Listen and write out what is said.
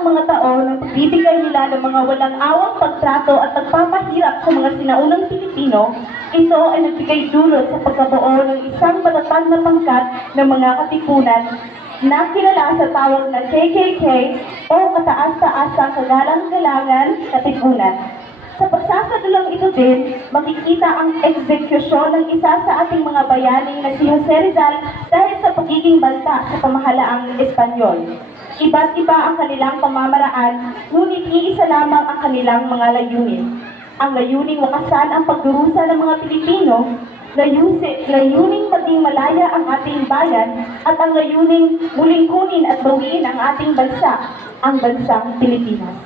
ng mga tao ng pagbibigay nila ng mga walang awang pagtrato at pagpapahirap sa mga sinaunang Pilipino, ito ay nagbigay dulot sa pagkabuo ng isang matatag na pangkat ng mga katipunan na kilala sa tawag na KKK o Kataas-Taasang Kagalang-Galangan Katipunan. Sa pagsasadulang ito din, makikita ang ekzekusyon ng isa sa ating mga bayani na si Jose Rizal dahil sa pagiging banta sa pamahalaang Espanyol. Iba't iba ang kanilang pamamaraan, ngunit iisa lamang ang kanilang mga layunin. Ang layuning wakasan ang pagdurusa ng mga Pilipino, layuning maging malaya ang ating bayan, at ang layuning muling kunin at bawiin ang ating bansa, ang bansang Pilipinas.